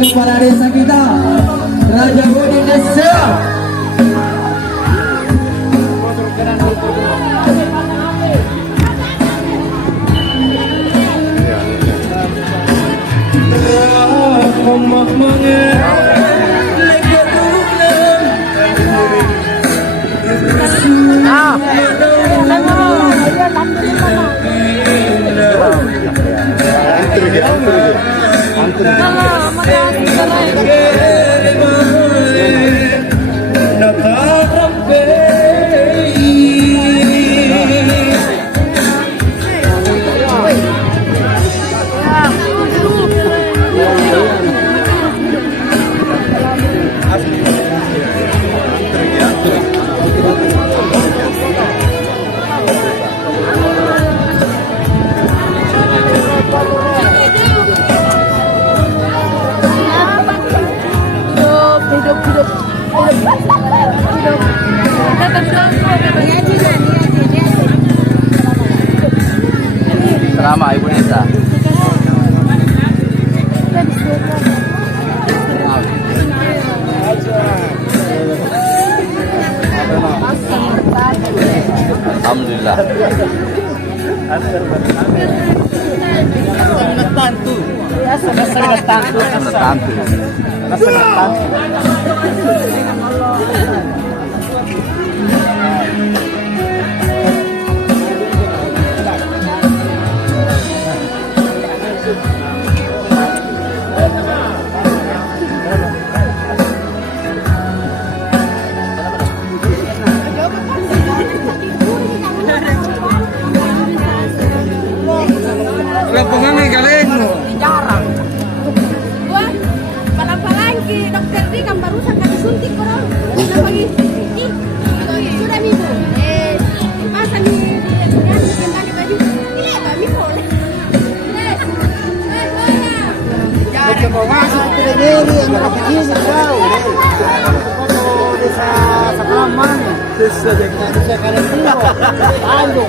kepala desa kita Raja Budi Desa. Selama Ibu Nisa. Alhamdulillah. Lapangan nih kalian. Jarang. Wah, palang-palangki dokter di kan barusan kami suntik orang. Sudah pagi. Sudah minggu. Masa nih kembali baju. Iya, kami boleh. Macam masuk ke diri yang kecil tahu. Desa Sakalaman. Desa Karantina. Ayo.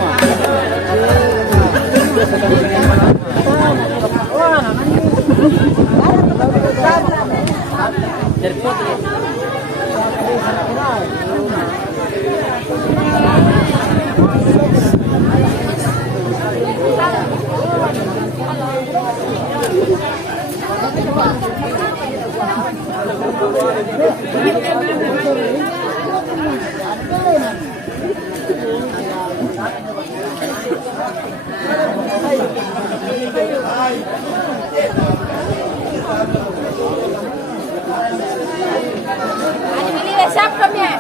Ini siapa ya?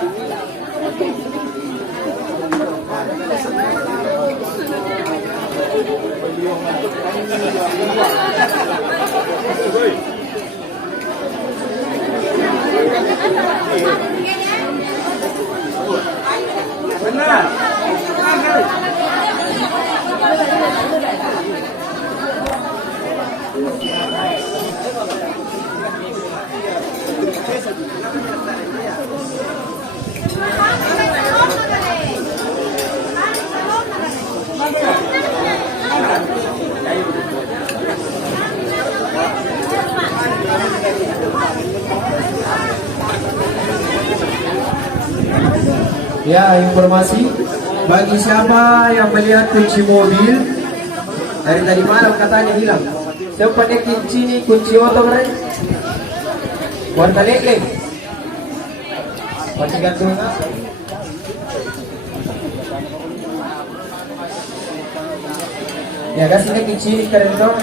Benar. Ya, informasi bagi siapa yang melihat kunci mobil dari tadi malam katanya hilang. Siapa nih kunci ini kunci oto keren? Warna lele. Pasti gantung. Ya, kasih nih kunci ini keren dong.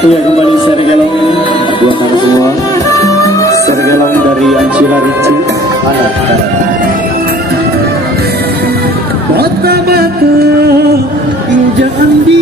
Iya, kembali Sergelong buat kamu semua. Sergelong dari Ancila Rinci. Bata-bata injaan di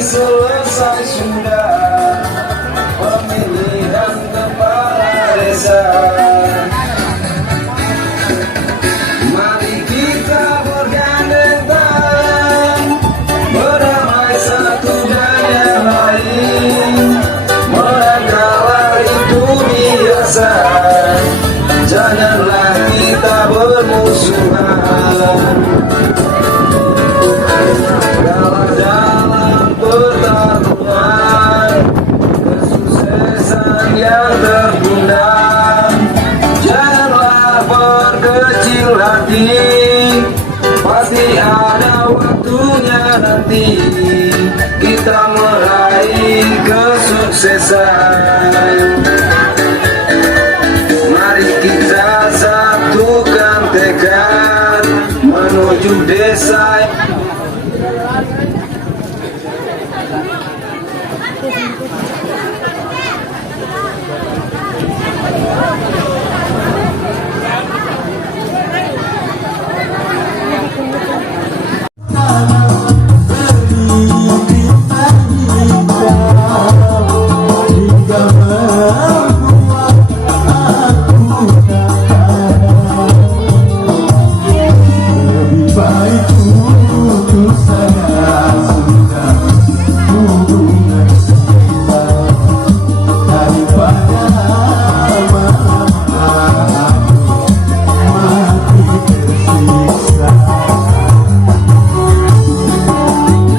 selesai sudah pemilihan kepala desa. Mari kita bergandeng tangan, berdamai satu dan yang lain, menanggalah itu biasa. Janganlah kita bermusuhan. Dalam pertarungan kesuksesan yang tertunda, janganlah berkecil hati, pasti ada waktunya nanti kita meraih kesuksesan.